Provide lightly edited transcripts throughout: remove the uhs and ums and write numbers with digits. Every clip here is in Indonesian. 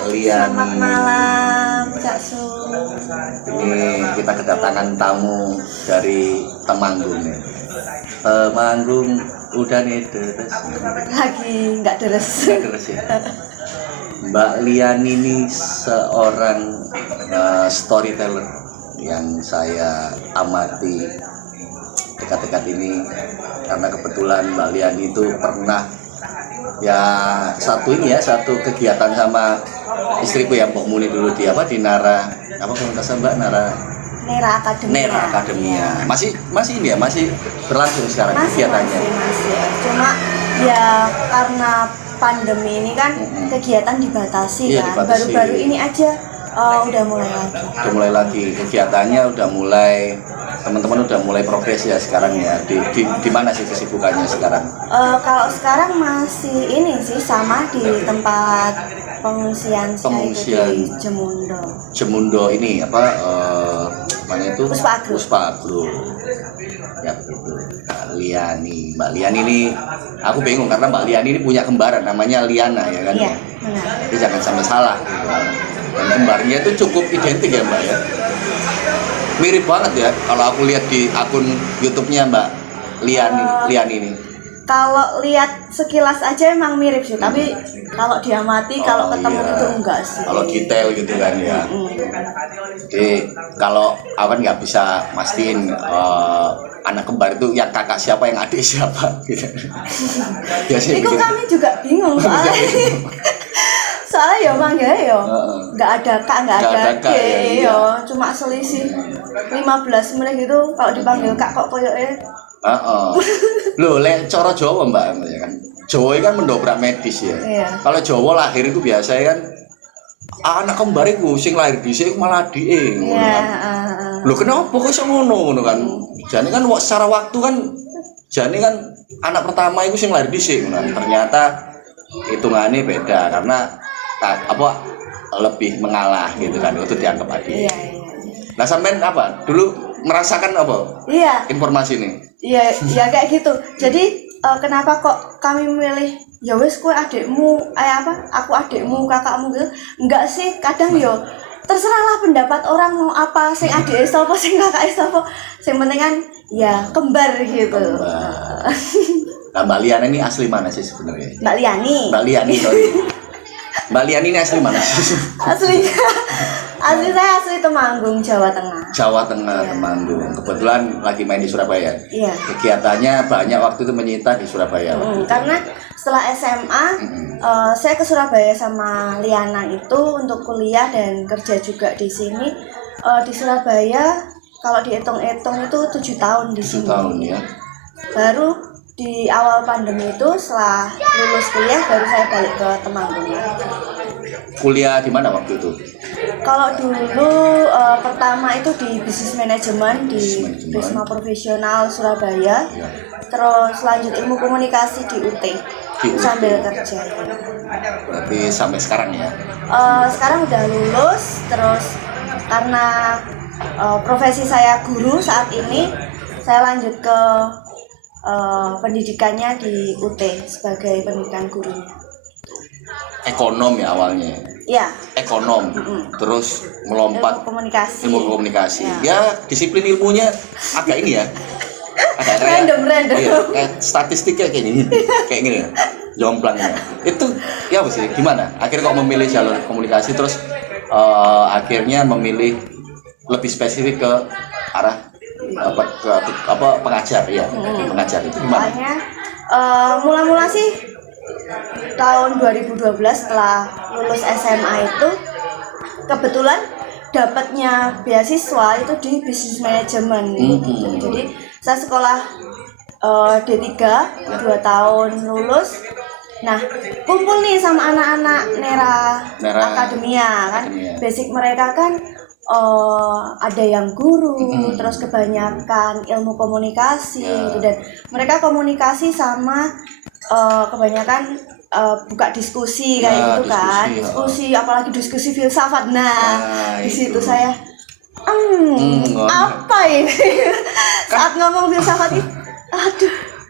Mbak Lian. Selamat malam, Cak Su. Ini kita kedatangan tamu dari Temanggung nih. Temanggung udah nih deres. Lagi nggak deres. Nggak deres ya. Mbak Lian ini seorang storyteller yang saya amati dekat-dekat ini karena kebetulan Mbak Lian itu pernah satu kegiatan sama istriku yang Mbok Muni dulu di Nara komunitasnya Mbak Nera Akademia. Nera Akademia. Masih ini ya, masih berlangsung sekarang kegiatannya. Masih. Cuma ya karena pandemi ini kan kegiatan dibatasi Iya, kan. dibatasi. Baru-baru ini aja udah mulai lagi. Udah mulai lagi kegiatannya, teman-teman udah mulai progres ya sekarang ya. Di mana sih kesibukannya sekarang? Kalau sekarang masih ini sih sama di tempat pengungsian saya itu di Jemundo. Jemundo ini namanya itu Puspa Agro. Ya begitu. Mbak Lian ini aku bingung karena Mbak Lian ini punya kembaran namanya Liana ya kan? Iya, benar. Jadi jangan sampai salah gitu kan. Dan kembarnya itu cukup identik ya Mbak ya. Mirip banget ya kalau aku lihat di akun YouTube-nya Mbak Lian ini. Kalau lihat sekilas aja emang mirip sih, tapi kalau diamati, kalau ketemu iya. itu enggak sih. Kalau detail gitu kan ya. Jadi kalau aku kan nggak bisa mastiin anak kembar itu yang kakak siapa, yang adik siapa gitu. Itu kami juga bingung soalnya. Soalnya ya manggil ya, nggak ada kak, nggak ada adik, ya. Cuma selisih 15 menit gitu. Kalau dipanggil kak kok koyoknya. Loh, cara Jawa Mbak ya kan. Jawa kan mendobrak medis ya. Iya. Kalau Jawa lahir itu biasa kan anak kembar itu sing lahir dhisik malah adike ngono kan. Lho kenapa kok iso ngono kan? Jane kan secara waktu kan anak pertama itu sing lahir dhisik ngono. Ternyata hitungannya beda karena lebih mengalah gitu kan, itu dianggap adik. Iya. Nah sampean dulu merasakan Iya. informasi ini? Iya kayak gitu. Jadi kenapa kok kami memilih ya wes kowe adikmu, aku adikmu, kakakmu gitu. Enggak sih, kadang yo terserahlah pendapat orang mau apa, sing adike sapa, sing kakake sapa. Sing penting kan ya kembar gitu. Nah, Mbak Lian ini asli mana sih sebenarnya? Mbak Liani, sorry. Mbak Lian ini asli mana sih? Saya asli Temanggung, Jawa Tengah. Jawa Tengah, ya. Temanggung. Kebetulan lagi main di Surabaya. Iya. Kegiatannya banyak waktu itu menyita di Surabaya. Karena setelah SMA, saya ke Surabaya sama Liana itu untuk kuliah dan kerja juga di sini. Di Surabaya, kalau dihitung-hitung itu 7 tahun di sini. 7 tahun ya. Baru di awal pandemi itu setelah lulus kuliah baru saya balik ke Temanggung. Kuliah di mana waktu itu? Kalau dulu pertama itu di bisnis manajemen di Wisma Profesional Surabaya. Ya. Terus lanjut ilmu komunikasi di UT. Sambil kerja. Berarti sampai sekarang ya? Sekarang udah lulus, terus karena profesi saya guru saat ini, saya lanjut ke pendidikannya di UT sebagai pendidikan gurunya. Ekonom ya awalnya. Iya. Ekonom. Terus melompat ilmu komunikasi. Ya, disiplin ilmunya agak ini ya. Agak random. Iya, statistiknya kayak gini. Kayak gini ya. Jomplang ya. Itu ya apa sih? Gimana? Akhirnya kok memilih jalur komunikasi terus akhirnya memilih lebih spesifik ke arah pengajar ya. Pengajar itu gimana? Mula-mula sih tahun 2012 setelah lulus SMA itu kebetulan dapatnya beasiswa itu di bisnis manajemen gitu. Jadi saya sekolah D3 2 tahun lulus. Nah, kumpul nih sama anak-anak Nera Akademia kan. Basic mereka kan ada yang guru, terus kebanyakan ilmu komunikasi gitu, dan mereka komunikasi sama kebanyakan buka diskusi kayak gitu kan, diskusi apalagi diskusi filsafat. Di situ saya apa ini saat ngomong filsafat ini,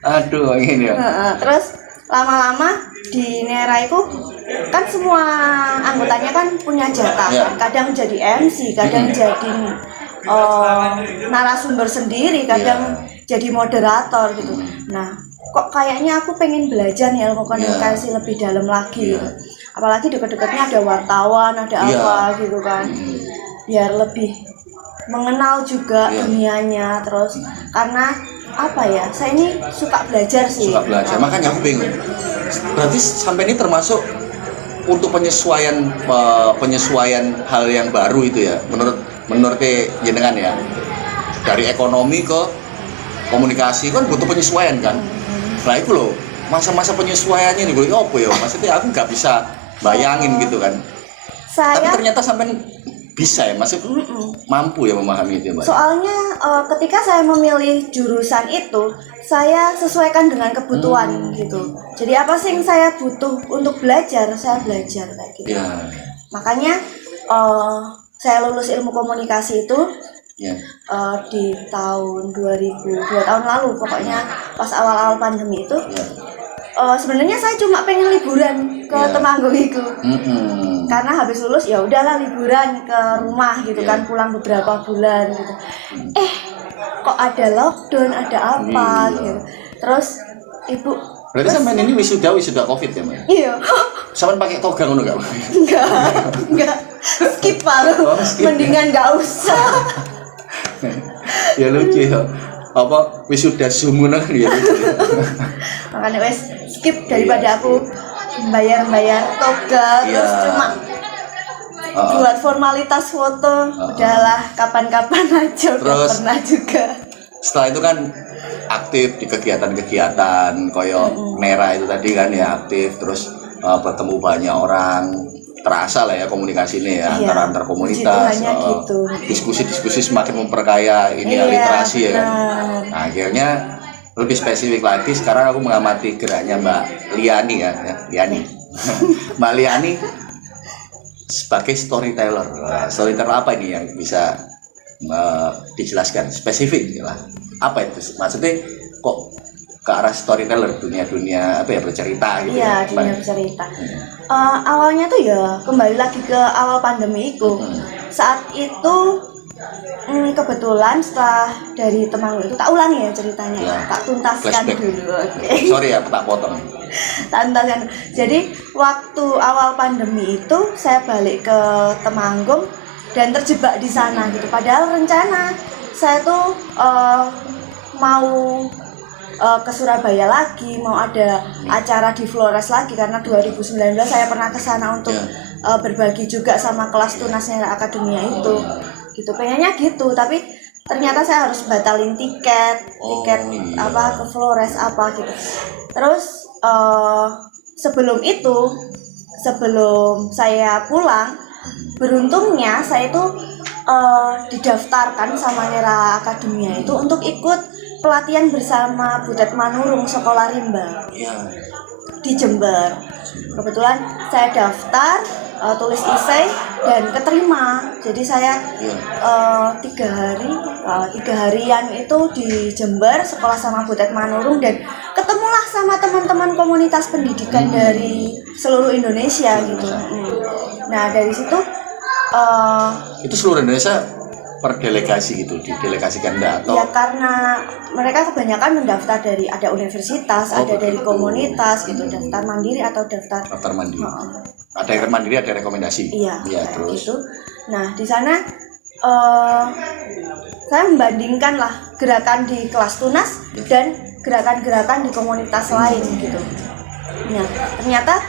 aduh ini ya. Terus lama-lama di Nera itu kan semua anggotanya kan punya jatah, Ya. kadang jadi MC, kadang jadi narasumber sendiri, kadang jadi moderator gitu. Nah, kok kayaknya aku pengen belajar nih ilmu komunikasi lebih dalam lagi gitu. Apalagi deket-deketnya ada wartawan, ada apa gitu kan, biar lebih mengenal juga dunianya. Terus karena apa ya, saya ini suka belajar sih. Suka belajar, makanya aku bingung. Berarti sampai ini termasuk untuk penyesuaian hal yang baru itu ya, menurut jenengan ya, dari ekonomi ke komunikasi kan butuh penyesuaian kan. Nah itu loh, masa-masa penyesuaiannya nih gue apa ya, maksudnya aku nggak bisa bayangin gitu kan. Tapi Saya ternyata sampai bisa ya, masih mampu ya memahami itu ya, Mbak. soalnya ketika saya memilih jurusan itu, saya sesuaikan dengan kebutuhan gitu. Jadi apa sih yang saya butuh untuk belajar, saya belajar kayak gitu. Ya, Makanya saya lulus ilmu komunikasi itu ya. di tahun 2002 tahun lalu, pokoknya pas awal-awal pandemi itu. Sebenarnya saya cuma pengen liburan ke Temanggung itu. Karena habis lulus ya udahlah liburan ke rumah gitu kan, pulang beberapa bulan gitu. Kok ada lockdown, ada apa gitu. Terus ibu Berarti sampai ini wisuda Covid ya, Mbak? iya. Sampai pakai toga ngono enggak? enggak skip paru. Skip. Mendingan enggak usah. Ya lucu ya. Apa wisuda Zoom ngono kan ya. Makanya wes skip daripada aku bayar toga terus cuma buat formalitas foto. Udahlah kapan-kapan aja, udah Terus, pernah juga. Setelah itu kan aktif di kegiatan-kegiatan koyo Nera itu tadi kan ya, aktif terus bertemu banyak orang, terasa lah ya komunikasi ini ya, antar komunitas, gitu. diskusi semakin memperkaya ini ya, literasi ya kan. Nah, akhirnya lebih spesifik lagi sekarang aku mengamati geraknya Mbak Liani ya Liani. Mbak Liani sebagai storyteller. Storyteller apa ini yang bisa dijelaskan spesifik lah? Apa itu maksudnya, kok ke arah storyteller, dunia apa ya, bercerita gitu? Iya, dunia bercerita. Awalnya tuh ya kembali lagi ke awal pandemi itu. Saat itu kebetulan setelah dari Temanggung itu, tak ulangi ya ceritanya, tak tuntaskan Flashback dulu. Sorry ya, tak potong. Tak tuntaskan. Jadi waktu awal pandemi itu saya balik ke Temanggung dan terjebak di sana gitu. Padahal rencana saya tuh mau ke Surabaya lagi, mau ada acara di Flores lagi karena 2019 saya pernah ke sana untuk berbagi juga sama kelas tunas Nera Akademia itu. Gitu, pengennya gitu, tapi ternyata saya harus batalin tiket apa ke Flores apa gitu. Terus sebelum saya pulang, beruntungnya saya itu didaftarkan sama Nera Akademia itu untuk ikut pelatihan bersama Butet Manurung Sekolah Rimba di Jember. Kebetulan saya daftar, tulis esai dan keterima. Jadi saya 3 harian itu di Jember sekolah sama Butet Manurung dan ketemulah sama teman-teman komunitas pendidikan dari seluruh Indonesia gitu. Nah dari situ itu seluruh Indonesia per delegasi gitu, didelegasikan enggak atau? Ya karena mereka kebanyakan mendaftar dari ada universitas, ada dari komunitas gitu, daftar mandiri atau daftar mandiri. Ada yang mandiri, ada rekomendasi. Iya, terus. Gitu. Nah di sana saya membandingkan lah gerakan di kelas tunas dan gerakan-gerakan di komunitas lain gitu. Nah ternyata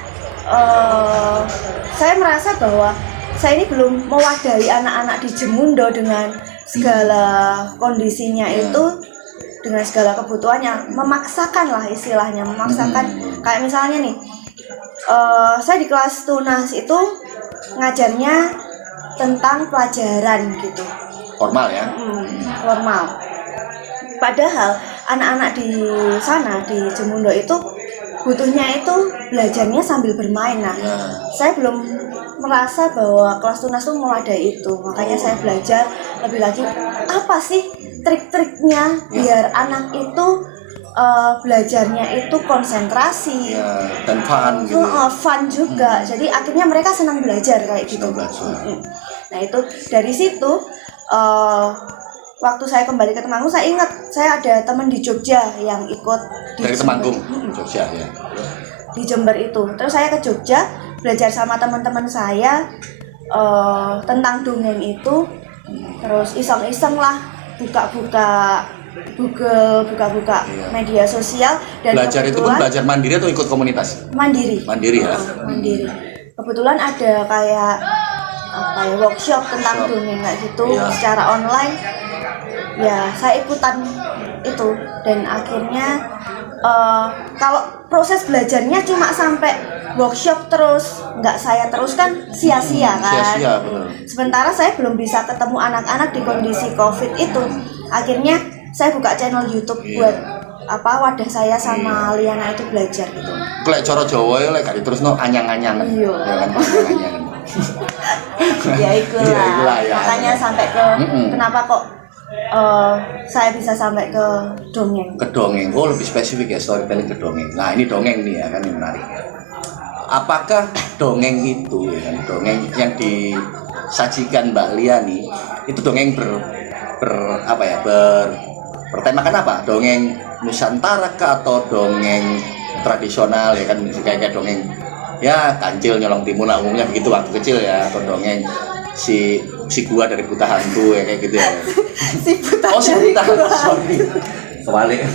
saya merasa bahwa saya ini belum mewadahi anak-anak di Jemundo dengan segala kondisinya itu, dengan segala kebutuhannya, memaksakan lah istilahnya, memaksakan. Kayak misalnya nih, saya di kelas tunas itu ngajarnya tentang pelajaran gitu. Formal ya? Formal. Padahal anak-anak di sana di Jemundo itu butuhnya itu belajarnya sambil bermain. Nah, saya belum merasa bahwa kelas tunas itu mewadai itu. Makanya saya belajar lebih lagi apa sih trik-triknya biar anak itu belajarnya itu konsentrasi ya, dan fun gitu. Fun juga. Jadi akhirnya mereka senang belajar kayak gitu. Nah itu dari situ waktu saya kembali ke Temanggung, saya ingat saya ada teman di Jogja yang ikut di dari Temanggung, Jogja ya. Di Jember itu. Terus saya ke Jogja belajar sama teman-teman saya tentang dongeng itu. Terus iseng-iseng lah buka-buka Google, buka-buka media sosial dan belajar itu pun belajar mandiri atau ikut komunitas? Mandiri ya. Mandiri. Kebetulan ada kayak apa ya, workshop tentang dongeng kayak gitu secara online. Ya, saya ikutan itu dan akhirnya kalau proses belajarnya cuma sampai workshop terus nggak saya teruskan sia-sia kan. Sia-sia, betul. Sementara saya belum bisa ketemu anak-anak di kondisi COVID itu. Akhirnya saya buka channel YouTube buat wadah saya sama Liana itu belajar gitu. Lek cara Jawa ya lek terusno anyang-anyangan. Iya. Ya kan anyang-anyangan. Ya itulah. Ya. Makanya sampai ke kenapa kok saya bisa sampai ke dongeng. Ke dongeng. Oh, lebih spesifik ya, storytelling ke dongeng. Nah, ini dongeng nih ya kan yang menarik. Apakah dongeng itu ya kan, dongeng yang disajikan Mbak Liani itu dongeng bertemakan apa? Dongeng Nusantara kah atau dongeng tradisional ya kan, kayak dongeng ya Kancil Nyolong Timun lah umumnya begitu waktu kecil ya, atau dongeng si gua dari buta hantu ya kayak gitu ya. si buta sorry kebalik.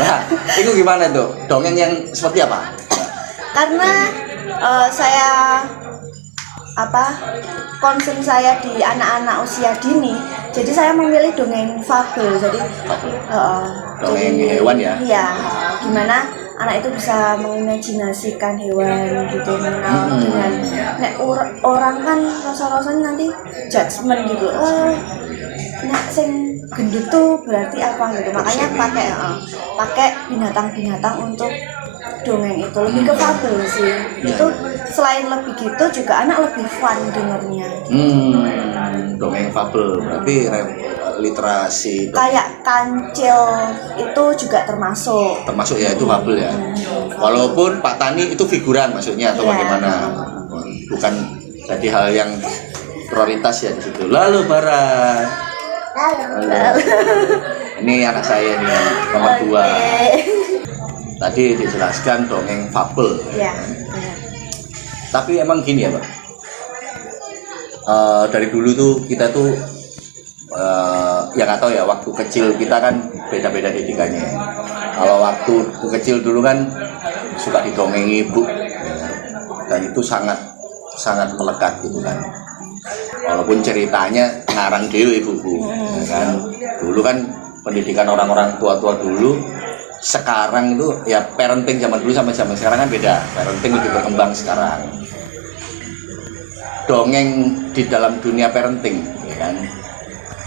Nah itu gimana tuh dongeng yang seperti apa? Karena saya concern saya di anak-anak usia dini, jadi saya memilih dongeng fabel. Jadi dongeng hewan ya? Iya, gimana anak itu bisa mengimajinasikan hewan gitu, mengenal dengan orang kan rasa-rasanya nanti judgement gitu. Nek sing gendut tuh berarti apa gitu. Makanya pakai binatang-binatang untuk dongeng itu, lebih ke fabel sih. Itu selain lebih gitu juga anak lebih fun dengernya. Dongeng fabel berarti literasi kayak Kancil itu juga termasuk ya, itu fabel ya. Walaupun Pak Tani itu figuran maksudnya atau bagaimana, bukan jadi hal yang prioritas ya di situ. Lalu Bara, ini anak saya nih nomor 2. Tadi dijelaskan dongeng fabel. Ya. Tapi emang gini ya, Pak. Dari dulu tuh kita tuh ya nggak tahu ya, waktu kecil kita kan beda-beda didikannya. Kalau waktu kecil dulu kan suka didongengi ibu, dan itu sangat melekat gitu kan. Walaupun ceritanya ngarang dewe ibuku, ya kan. Dulu kan pendidikan orang-orang tua-tua dulu. Sekarang itu ya parenting zaman dulu sama zaman sekarang kan beda. Parenting lebih berkembang sekarang. Dongeng di dalam dunia parenting, ya kan?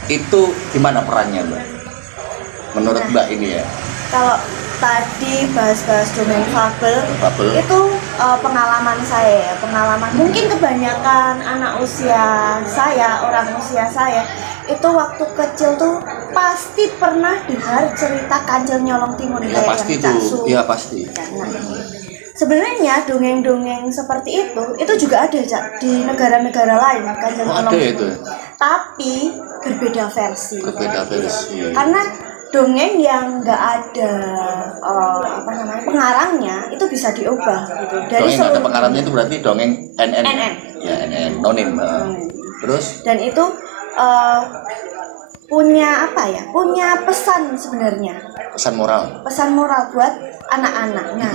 Itu gimana perannya, Mbak? Menurut Mbak ini ya? Kalau tadi bahas-bahas dongeng fabel. Itu pengalaman saya ya, mungkin kebanyakan anak usia saya, orang usia saya itu waktu kecil tuh pasti pernah dengar cerita Kancil Nyolong Timun ya, pasti tuh. Iya pasti. Sebenarnya dongeng-dongeng seperti itu juga ada di negara-negara lain, Kancil Nyolong Timun. Tapi berbeda versi. Karena dongeng yang nggak ada pengarangnya itu bisa diubah gitu. Dari dongeng nggak ada pengarangnya itu berarti dongeng NN. Ya NN, nonim. Terus? Dan itu punya pesan sebenarnya. Pesan moral buat anak-anak. Nah,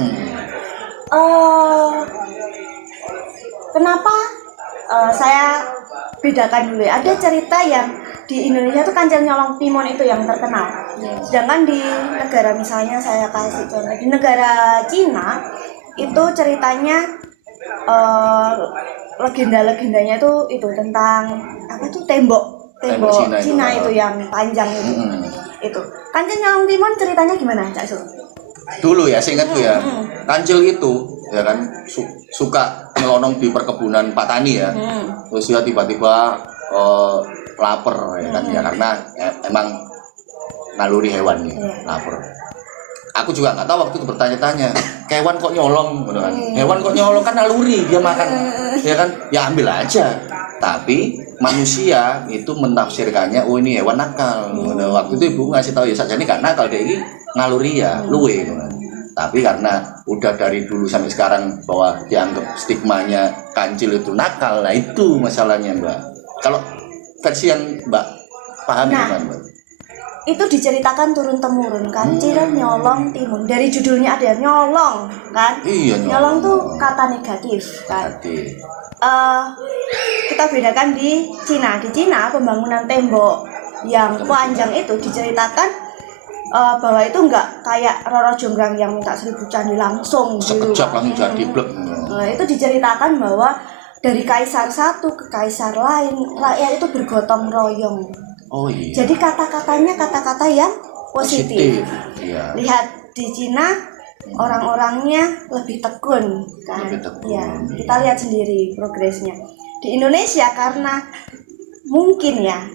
kenapa saya bedakan dulu ya. Ada cerita yang di Indonesia tuh Kancil Nyolong Timun itu yang terkenal. Sedangkan di negara, misalnya saya kasih contoh, di negara Cina itu ceritanya legenda-legendanya itu tentang tembok Cina itu yang panjang itu. Itu Kancil Nyolong Timun ceritanya gimana, Cak Sul? Dulu ya, seingatku ya, Kancil itu ya kan suka nyelonong di perkebunan Pak Tani ya. Terus dia tiba-tiba lapar ya kan, ya karena emang naluri hewan nih, lapar. aku juga nggak tahu waktu itu bertanya-tanya, kewan kok nyolong, gitu kan? Hewan kok nyolong kan naluri dia makan, ya kan? Ya ambil aja. Tapi manusia itu menafsirkannya, oh ini hewan nakal. Waktu itu ibu ngasih tahu ya saja ini gak nakal, dia ini naluri ya, luwe. Gitu kan. Tapi karena udah dari dulu sampai sekarang bahwa dianggap stigmanya kancil itu nakal, nah itu masalahnya Mbak. Kalau versi yang Mbak pahami gimana Mbak? Itu diceritakan turun temurun kan, nyolong timun, dari judulnya ada nyolong kan. Iya, nyolong tuh kata negatif kan. Kita bedakan di Cina pembangunan tembok yang panjang itu diceritakan bahwa itu enggak kayak Roro Jonggrang yang minta 1000 candi langsung sekejap langsung jadi blek. Itu diceritakan bahwa dari kaisar satu ke kaisar lain rakyat itu bergotong royong. Oh iya. Jadi kata-katanya kata-kata yang positif. Iya. Lihat di Cina orang-orangnya lebih tekun kan. Ya, kita lihat sendiri progresnya. Di Indonesia karena mungkin ya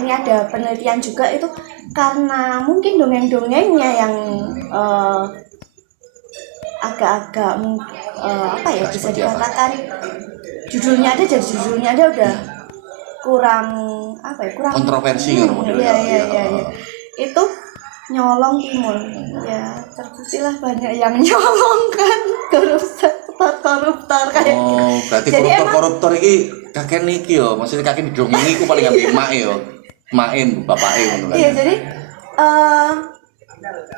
ini ada penelitian juga itu karena mungkin dongeng-dongengnya yang agak-agak apa ya bisa dikatakan judulnya ada udah kurang apa ya kurang kontroversi kan modelnya. Iya. Itu nyolong timun ya terbukti lah banyak yang nyolong kan koruptor kayak gitu. Berarti koruptor ini kakek niki yo maksudnya kakek didongengi ku paling ambek mak yo main bapake ngono kan. Iya jadi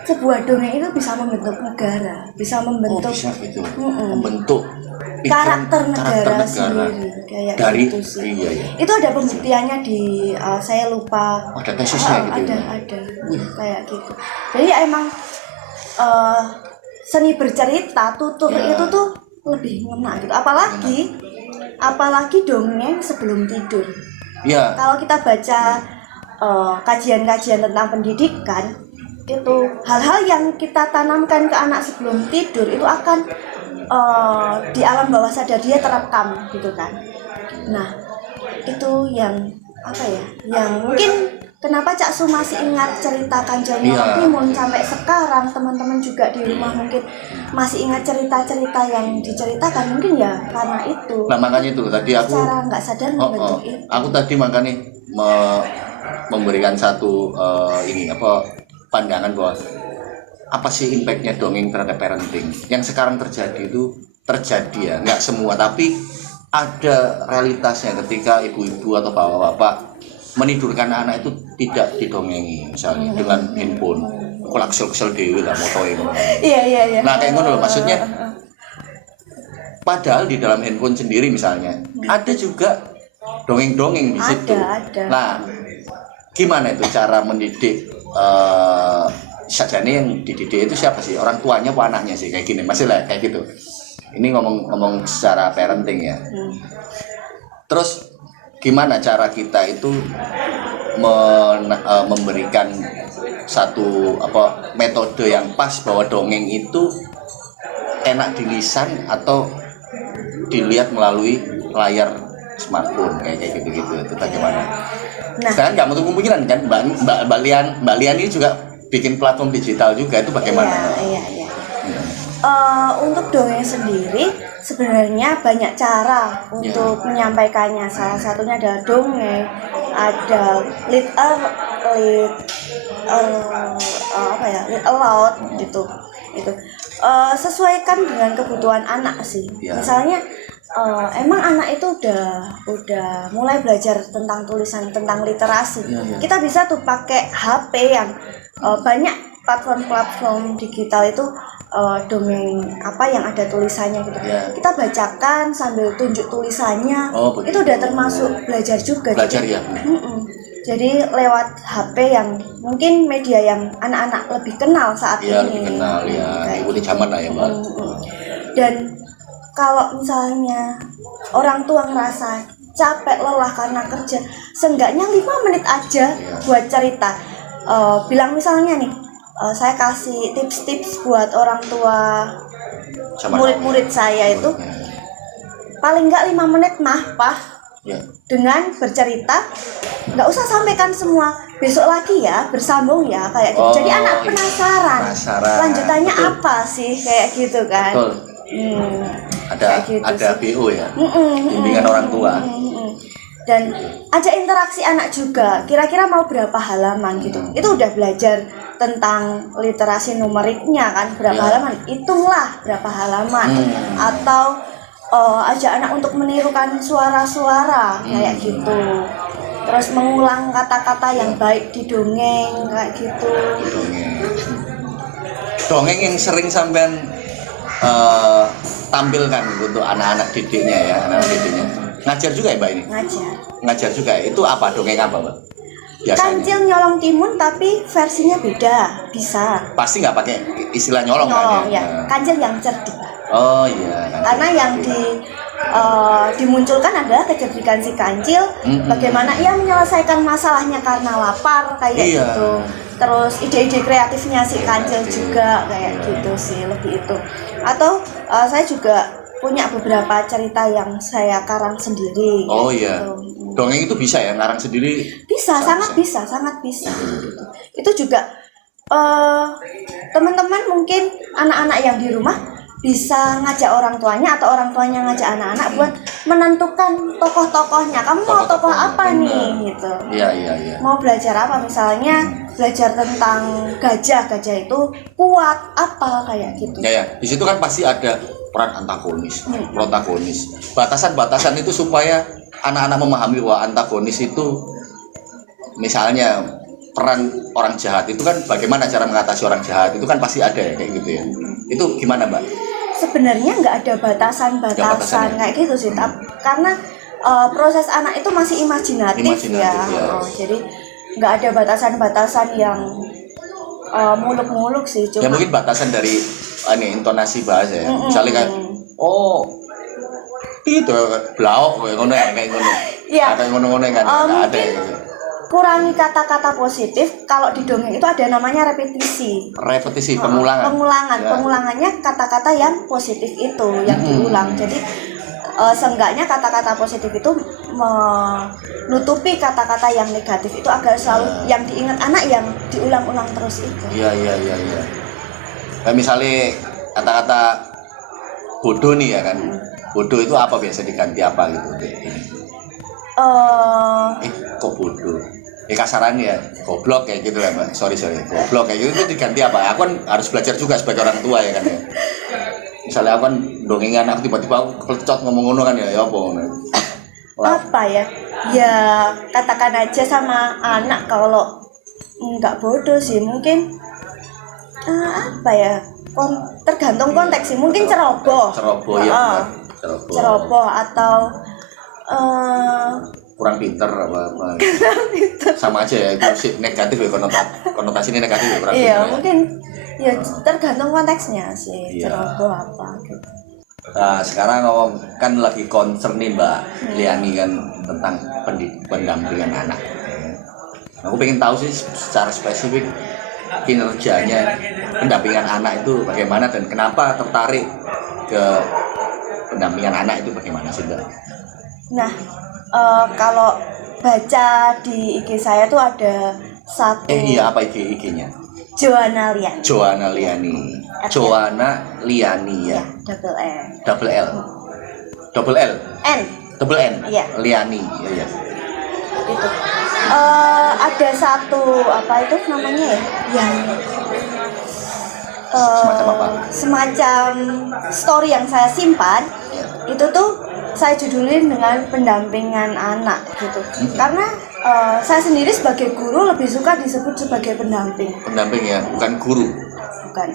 sebuah dongeng itu bisa membentuk negara, bisa membentuk bisa gitu. Membentuk karakter negara sendiri kayak dari gitu sih. Iya. Itu ada pembuktiannya di saya lupa. Ada tesisnya gitu. Ada kayak gitu. Jadi emang seni bercerita tutur itu tuh lebih ngena gitu. Apalagi dongeng sebelum tidur. Iya. Kalau kita baca kajian-kajian tentang pendidikan itu hal-hal yang kita tanamkan ke anak sebelum tidur itu akan di alam bawah sadar dia terekam gitu kan. Nah itu yang apa ya yang mungkin kenapa Cak Su masih ingat cerita Kanjeng Timun sampai sekarang, teman-teman juga di rumah mungkin masih ingat cerita-cerita yang diceritakan mungkin ya karena itu. Nah makanya itu tadi aku secara nggak sadar membentuk itu. Aku tadi makanya memberikan satu pandangan bahwa apa sih impactnya dongeng terhadap parenting yang sekarang terjadi ya nggak semua tapi ada realitasnya ketika ibu-ibu atau bapak-bapak menidurkan anak itu tidak didongengi misalnya dengan handphone kesel dewi lah motoin. Iya. Nah kayak ngono loh maksudnya padahal di dalam handphone sendiri misalnya ada juga dongeng-dongeng di situ. Ada. Nah gimana itu cara mendidik sajane yang dididik itu siapa sih? Orang tuanya apa anaknya sih? Kayak gini, masih lah kayak gitu. Ini ngomong secara parenting ya. Terus gimana cara kita itu memberikan satu metode yang pas bahwa dongeng itu enak dilisan atau dilihat melalui layar smartphone kayak gitu itu bagaimana? Nah, sekarang nggak menutup kemungkinan kan Mbak Lian ini juga bikin platform digital juga itu bagaimana? Iya. Untuk dongeng sendiri sebenarnya banyak cara untuk menyampaikannya. Salah satunya adalah dongeng, ada read aloud gitu. Sesuaikan dengan kebutuhan anak sih. Misalnya emang anak itu udah mulai belajar tentang tulisan, tentang literasi. Kita bisa tuh pakai HP yang banyak platform digital itu dongeng apa yang ada tulisannya gitu. Kita bacakan sambil tunjuk tulisannya. Itu udah termasuk belajar juga. Jadi lewat HP yang mungkin media yang anak-anak lebih kenal saat ini. Lebih kenal udah zaman lah ya Mbak. Dan kalau misalnya orang tua ngerasa capek lelah karena kerja, seenggaknya 5 menit aja buat cerita. Bilang misalnya nih, saya kasih tips-tips buat orang tua murid-murid saya itu paling nggak 5 menit mah Pak Ya. Dengan bercerita, nggak usah sampaikan semua, besok lagi ya, bersambung ya, kayak gitu. Jadi anak penasaran. Lanjutannya betul. Apa sih, kayak gitu kan? Betul. Ada gitu ada BO ya, bimbingan orang tua. Dan ajak interaksi anak juga. Kira-kira mau berapa halaman gitu? Itu udah belajar tentang literasi numeriknya kan, berapa halaman? Hitunglah berapa halaman. Atau ajak anak untuk menirukan suara-suara kayak gitu. Terus mengulang kata-kata yang baik di dongeng kayak gitu. Dongeng yang sering sampean tampilkan untuk anak-anak didiknya ya, anak-anak didiknya. Ngajar juga ya Mbak ini? Ngajar juga. Itu apa dongeng apa Mbak? Biasanya. Kancil nyolong timun tapi versinya beda, bisa. Pasti nggak pakai istilah nyolong kan ya? Kancil yang cerdik. Oh iya. Karena yang dimunculkan adalah kecerdikan si kancil, bagaimana ia menyelesaikan masalahnya karena lapar kayak gitu. Terus ide-ide kreatifnya si kancil juga kayak gitu sih, lebih itu. Atau saya juga punya beberapa cerita yang saya karang sendiri. Oh iya. Gitu. Dongeng itu bisa ya ngarang sendiri? Bisa, sangat bisa. Itu juga teman-teman mungkin anak-anak yang di rumah bisa ngajak orang tuanya atau orang tuanya ngajak anak-anak buat menentukan tokoh-tokohnya. Kamu mau tokoh apa nih gitu. Iya. Mau belajar apa, misalnya belajar tentang gajah itu kuat apa kayak gitu. Ya. Di situ kan pasti ada peran antagonis, protagonis. Batasan-batasan itu supaya anak-anak memahami bahwa antagonis itu misalnya peran orang jahat itu kan bagaimana cara mengatasi orang jahat itu kan pasti ada ya kayak gitu ya. Itu gimana Mbak? Sebenarnya nggak ada batasan-batasan kayak gitu sih, karena proses anak itu masih imajinatif ya. Jadi nggak ada batasan-batasan yang muluk-muluk sih. Ya mungkin batasan dari intonasi bahasa ya. Misalnya kayak itu blaok kayak ngono ya, kayak ngono. Iya. Kayak ngono-ngono kan ada ya. Kurangi kata-kata positif. Kalau di dongeng itu ada namanya repetisi, pengulangan. Pengulangannya kata-kata yang positif itu yang diulang. Jadi seenggaknya kata-kata positif itu menutupi kata-kata yang negatif itu agar selalu yang diingat anak yang diulang-ulang terus itu. Iya. Kayak misalnya kata-kata bodoh nih ya kan. Bodoh itu apa biasa diganti apa gitu? Kok bodoh? Kasarannya ya, goblok kayak gitu lah Mbak. Sorry, goblok kayak gitu itu diganti apa? Aku kan harus belajar juga sebagai orang tua ya kan ya. Misalnya aku kan dongeng anak tiba-tiba aku kelecot ngomong ngono kan ya apa ngono. Apa ya? Ya katakan aja sama anak kalau nggak bodoh sih mungkin apa ya? Tergantung konteks sih. Mungkin ceroboh ya. Ceroboh atau kurang pinter apa sama aja ya itu sih negatif ya konotasinya negatif ya kurang pinter. Mungkin ya tergantung konteksnya sih ceroboh apa gitu. Nah sekarang ngomong kan lagi concern nih Mbak Liani kan tentang pendampingan anak. Aku pengen tahu sih secara spesifik kinerjanya pendampingan anak itu bagaimana dan kenapa tertarik ke pendampingan anak itu bagaimana sih Mbak? Nah, kalau baca di IG saya tuh ada satu. Apa IG-nya? Joanna Liani. Joanna Liani ya. Double L. N. Iya. Liani. Iya. Itu. Ada satu apa itu namanya ya? Yang semacam apa? Semacam story yang saya simpan. Itu tuh saya judulin dengan pendampingan anak gitu. Karena saya sendiri sebagai guru lebih suka disebut sebagai pendamping. Pendamping ya, bukan guru. Bukan.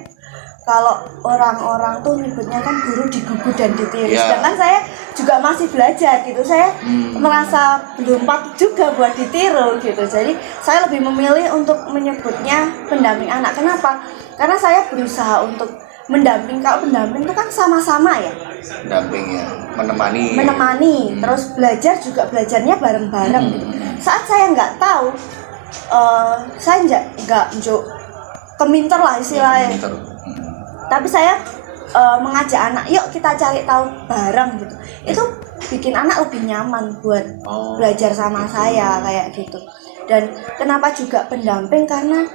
Kalau orang-orang tuh nyebutnya kan guru digugu dan ditiru. Sedangkan saya juga masih belajar gitu. Saya merasa belum patut juga buat ditiru gitu. Jadi saya lebih memilih untuk menyebutnya pendamping anak. Kenapa? Karena saya berusaha untuk mendamping. Kalau pendamping itu kan sama-sama ya. Pendamping ya, menemani. Terus belajar juga belajarnya bareng-bareng gitu. Saat saya nggak tahu, saya nggak keminter lah istilahnya. Tapi saya mengajak anak, yuk kita cari tahu bareng gitu, itu bikin anak lebih nyaman buat belajar sama saya kayak gitu. Dan kenapa juga pendamping, karena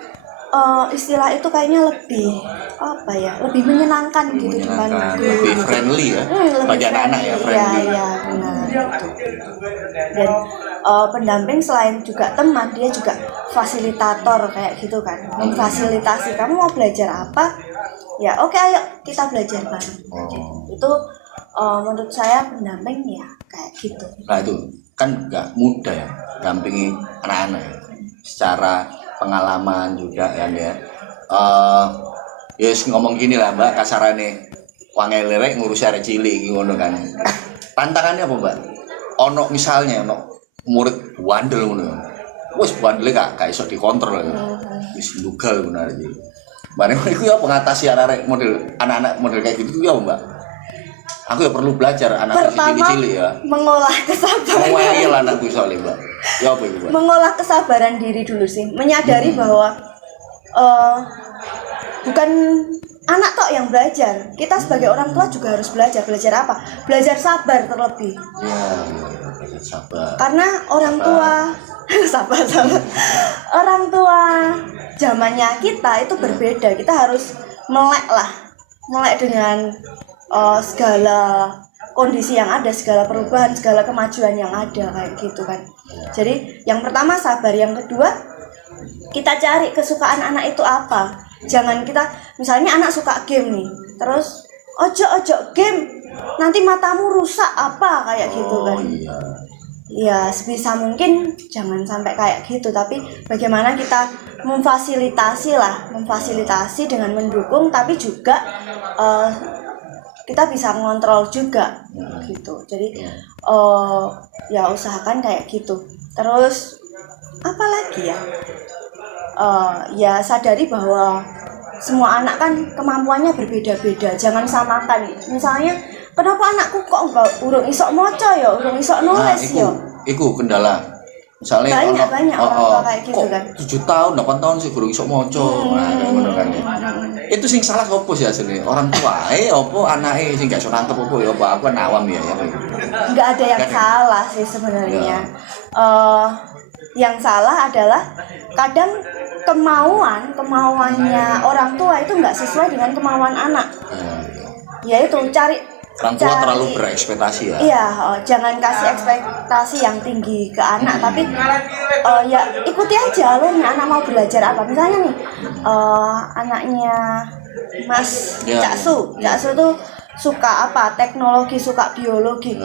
istilah itu kayaknya lebih apa ya, lebih menyenangkan gitu dibanding lebih friendly ya, bagi anak-anak ya, friendly. Ya benar gitu. Dan pendamping selain juga teman, dia juga fasilitator kayak gitu kan, memfasilitasi kamu mau belajar apa, ya oke, ayo kita belajar bareng. Itu menurut saya pendamping ya kayak gitu. Nah itu kan nggak mudah ya dampingi anak-anak ya. Secara pengalaman juga kan ya. Ya ngomong gini lah Mbak, kasarane wangi lerek ngurusi arek cilik ngono kan. Tantangannya apa Mbak? Ono misalnya ono murid bandel ngono. Wis bandele gak iso dikontrol. Wis ndugal ngono arek iki. Bareng iku ya pengatasi arek model anak-anak model kayak gitu ya Mbak. Aku ya perlu belajar anak cilik ya. Mengolah kesabaran. Ngeyel anakku soalnya Mbak. Ya apa itu Mbak? Mengolah kesabaran diri dulu sih, menyadari bahwa bukan anak tok yang belajar. Kita sebagai orang tua juga harus belajar. Belajar apa? Belajar sabar terlebih. Ya, sabar. Karena orang tua sabar. Orang tua zamannya kita itu berbeda. Kita harus melek dengan segala kondisi yang ada, segala perubahan, segala kemajuan yang ada kayak gitu kan. Jadi yang pertama sabar, yang kedua kita cari kesukaan anak itu apa. Jangan kita, misalnya anak suka game nih, terus ojo game, nanti matamu rusak apa kayak gitu kan. Ya sebisa mungkin jangan sampai kayak gitu, tapi bagaimana kita memfasilitasi dengan mendukung, tapi juga kita bisa mengontrol juga gitu. Jadi ya usahakan kayak gitu. Terus apa lagi ya? Ya sadari bahwa semua anak kan kemampuannya berbeda-beda. Jangan samakan. Misalnya, kenapa anakku kok urung iso maca ya, urung iso nulis ya? Iku kendala. Misalnya banyak orang tua kayak gitu kan. 7 tahun, 8 tahun sih urung iso maca. Nah, kayak ngono kan. Itu sing salah opo sih asline? Orang tua opo anake sing gak iso nangkep opo ya apa? Aku kan awam ya. Enggak ada yang salah sih sebenarnya. Yang salah adalah kadang kemauannya orang tua itu enggak sesuai dengan kemauan anak. Yaitu orang tua terlalu berekspektasi ya. Iya, jangan kasih ekspektasi yang tinggi ke anak, tapi ya ikuti aja alurnya. Anak mau belajar apa? Misalnya nih, anaknya Mas Caksu tuh suka apa? Teknologi, suka biologi.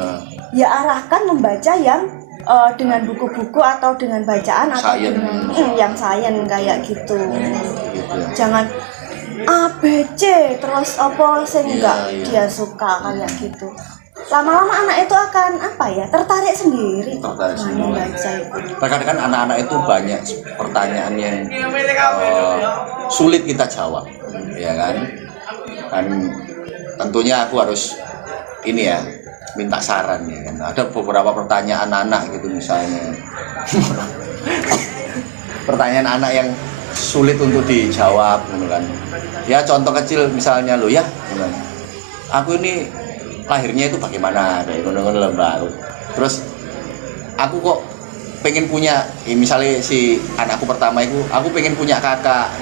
Ya arahkan membaca yang dengan buku-buku atau dengan bacaan atau dengan yang sains kayak gitu. Jangan A, B, C terus apa sih enggak dia suka kayak gitu. Lama-lama anak itu akan tertarik sendiri membaca itu. Kadang-kadang anak-anak itu banyak pertanyaan yang sulit kita jawab, ya kan? Dan tentunya aku harus minta saran ya kan. Ada beberapa pertanyaan anak gitu misalnya. Pertanyaan anak yang sulit untuk dijawab gitu kan. Ya contoh kecil misalnya ya, aku ini lahirnya itu bagaimana kayak ngono-ngono Mbak. Terus aku kok pengen punya, misalnya si anakku pertama itu, aku pengen punya kakak.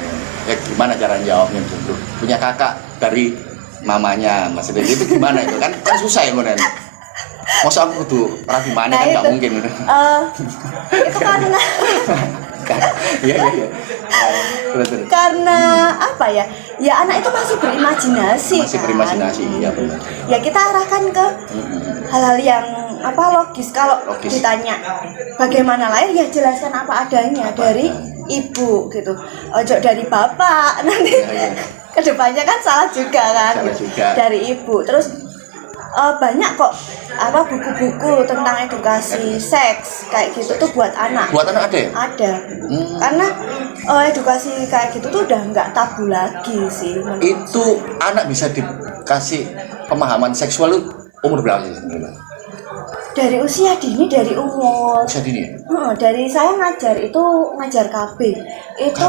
Ya gimana cara jawabnya gitu? Punya kakak dari mamanya, maksudnya itu gimana itu kan susah ya ngono. Masa aku kudu rapi mana kan nggak mungkin. Itu karena iya. Karena apa ya? Ya anak itu masih berimajinasi. Iya benar. Ya kita arahkan ke hal-hal yang logis. Kalau ditanya bagaimana lahir, ya jelaskan apa adanya dari ibu gitu. Ojo dari bapak nanti. Kedepannya kan salah juga kan. Dari ibu. Terus banyak kok buku-buku tentang edukasi seks kayak gitu tuh buat anak. Buat anak ada ya? Ada. Karena edukasi kayak gitu tuh udah nggak tabu lagi sih. Itu anak bisa dikasih pemahaman seksual umur berapa sih sebenarnya? Dari usia dini, dari umur. Usia dini? Dari saya ngajar KB. Itu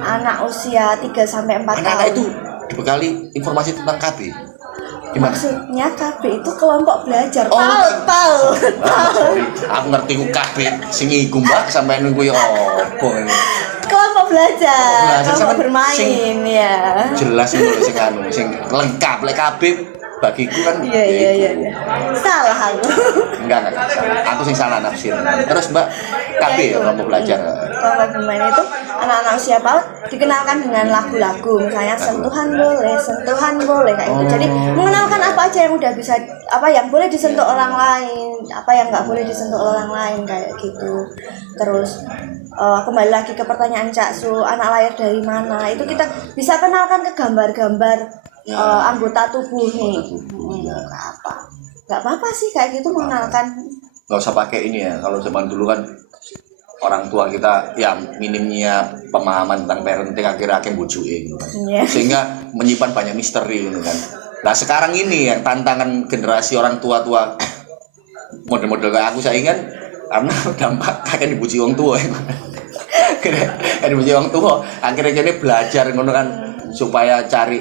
anak usia 3 sampai 4 tahun. Anak itu dibekali informasi tentang KB. Gimana? Maksudnya KB itu kelompok belajar. Oh, Tahu. Sorry, aku ngerti ku KB sing iku Mbak sampean niku ya opo ini. Kelompok belajar, kelompok sampean bermain ya. Jelas itu sing anu sing lengkap lek KB bagiku kan. Iya. Salah aku. Enggak salah. Aku sing salah nafsir. Terus Mbak KB ya kelompok belajar. Kelompok bermain itu anak-anak usia PAUD dikenalkan dengan lagu-lagu, misalnya sentuhan boleh kayak gitu. Jadi mengenalkan apa aja yang udah bisa, apa yang boleh disentuh orang lain, apa yang nggak boleh disentuh orang lain kayak gitu. Terus kembali lagi ke pertanyaan Cak Su, anak lahir dari mana? Itu kita bisa kenalkan ke gambar-gambar anggota tubuh nih. Nggak apa-apa sih kayak gitu mengenalkan. Nggak usah pakai ini ya. Kalau zaman dulu kan orang tua kita ya minimnya pemahaman tentang parenting akhirnya bujuin gitu kan. Sehingga menyimpan banyak misteri gitu kan. Nah sekarang ini yang tantangan generasi orang tua model-model kayak aku saya kan karena dampak kakek dipuji orang tua kan dipuji orang tua akhirnya ini belajar ngono kan supaya cari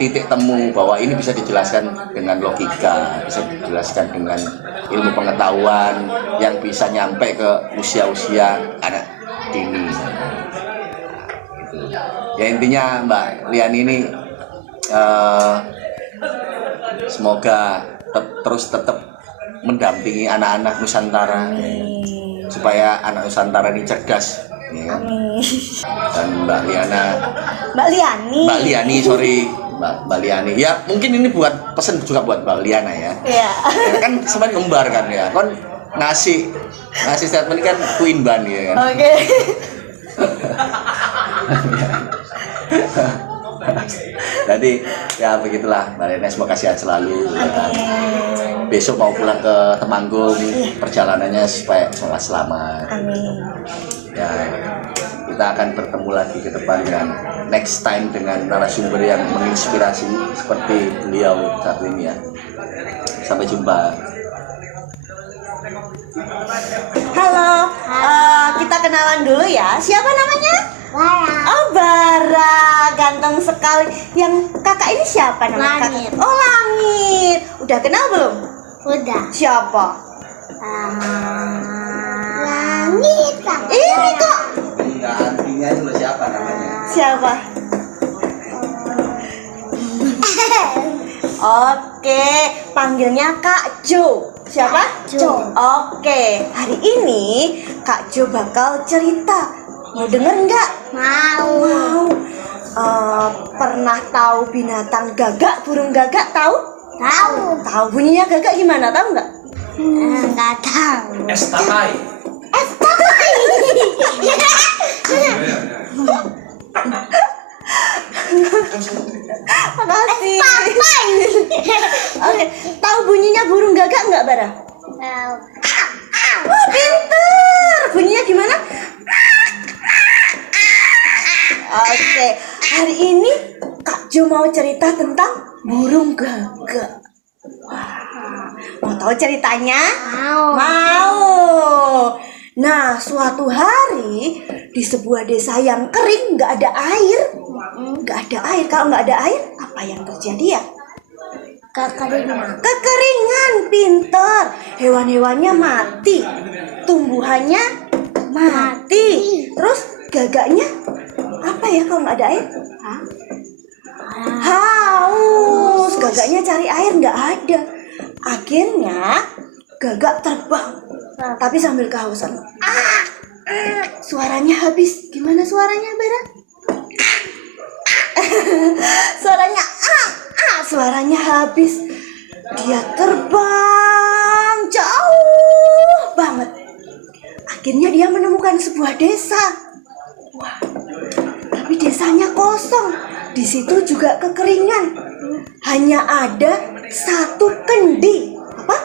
titik temu bahwa ini bisa dijelaskan dengan logika, bisa dijelaskan dengan ilmu pengetahuan yang bisa nyampe ke usia-usia anak dini. Ya intinya Mbak Liani ini semoga terus tetap mendampingi anak-anak Nusantara supaya anak Nusantara ini cerdas. Ya. Dan Mbak Liani ya mungkin ini buat pesan juga buat Mbak Liana ya. Ya kan sebenarnya kembar kan ya kan ngasih statement kan Queen Ban ya kan. Oke. Jadi ya begitulah Mbak Liana, semoga sehat selalu ya kan. Besok mau pulang ke Temanggung perjalanannya supaya selamat. Amin. Ya, kita akan bertemu lagi ke depan dengan next time dengan narasumber yang menginspirasi seperti beliau saat ini ya. Sampai jumpa. Halo, kita kenalan dulu ya. Siapa namanya? Bara. Oh Bara, ganteng sekali. Yang kakak ini siapa namanya? Langit. Oh Langit. Udah kenal belum? Udah. Siapa? Langit. Ini kok. Enggak, artinya itu siapa namanya? Siapa? Oke, panggilnya Kak Jo. Siapa? Jo. Oke, hari ini Kak Jo bakal cerita. Mau denger nggak? Mau. Pernah tahu binatang gagak, burung gagak tahu? Tahu. Tahu bunyinya gagak gimana? Tahu nggak? Nggak tahu. Estapai. Makasih. Oke, tahu bunyinya burung gagak nggak, Bara? Tahu. Wah, pinter. Bunyinya gimana? Oke, hari ini Kak Jo mau cerita tentang burung gagak. Wah, mau tahu ceritanya? Mau. Nah, suatu hari di sebuah desa yang kering, nggak ada air. Nggak ada air. Kalau nggak ada air, apa yang terjadi ya? Kekeringan. Kekeringan, pinter. Hewan-hewannya mati. Tumbuhannya mati. Terus gagaknya apa ya kalau nggak ada air? Haus. Gagaknya cari air nggak ada. Akhirnya gagak terbang, tapi sambil kehausan. Suaranya habis. Gimana suaranya, Bara? Suaranya habis. Dia terbang jauh banget. Akhirnya dia menemukan sebuah desa. Wah, tapi desanya kosong. Di situ juga kekeringan. Hanya ada satu kendi. Apa?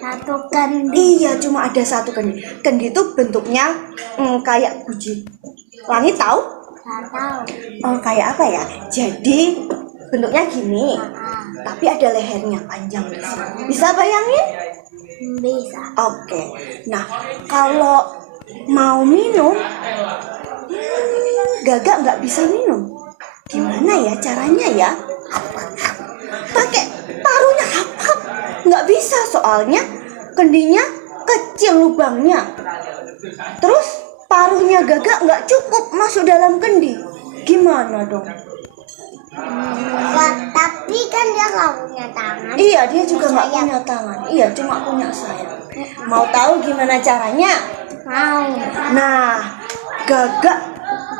Satu kendi. Iya, cuma ada satu kendi. Kendi itu bentuknya kayak guji. Langit tahu? Nggak tahu. Oh, kayak apa ya? Jadi bentuknya gini, tapi ada lehernya panjang di sini. Bisa bayangin? Bisa. Oke. Nah, kalau mau minum, gagak nggak bisa minum. ya, caranya ya. Pakai paruhnya hap-hap. Nggak bisa soalnya kendinya kecil lubangnya. Terus paruhnya Gagak nggak cukup masuk dalam kendi. Gimana dong? Tapi kan dia nggak punya tangan. Iya, dia juga nggak punya tangan. Iya, cuma punya sayap. Mau tahu gimana caranya? Mau. Nah, Gagak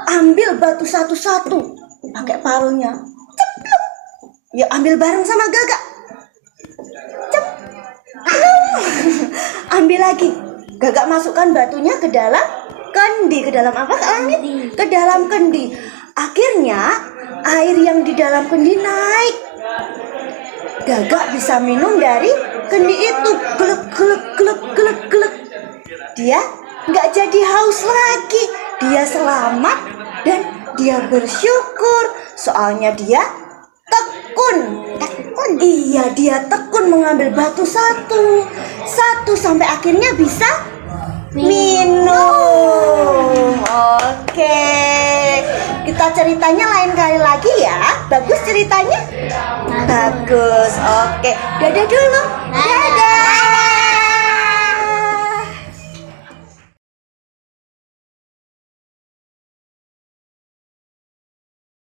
ambil batu satu-satu pakai paruhnya. Ceplok. Ya, ambil bareng sama Gagak. Ambil lagi. Gagak masukkan batunya ke dalam kendi. Ke dalam apa, Kak Langit? Ke dalam kendi. Akhirnya air yang di dalam kendi naik. Gagak bisa minum dari kendi itu. Glek glek glek glek glek. Dia nggak jadi haus lagi. Dia selamat dan dia bersyukur. Soalnya dia tekun. Iya, dia tekun mengambil batu satu sampai akhirnya bisa minum. Oke, kita ceritanya lain kali lagi ya. Bagus ceritanya? Bagus. Oke, dadah dulu.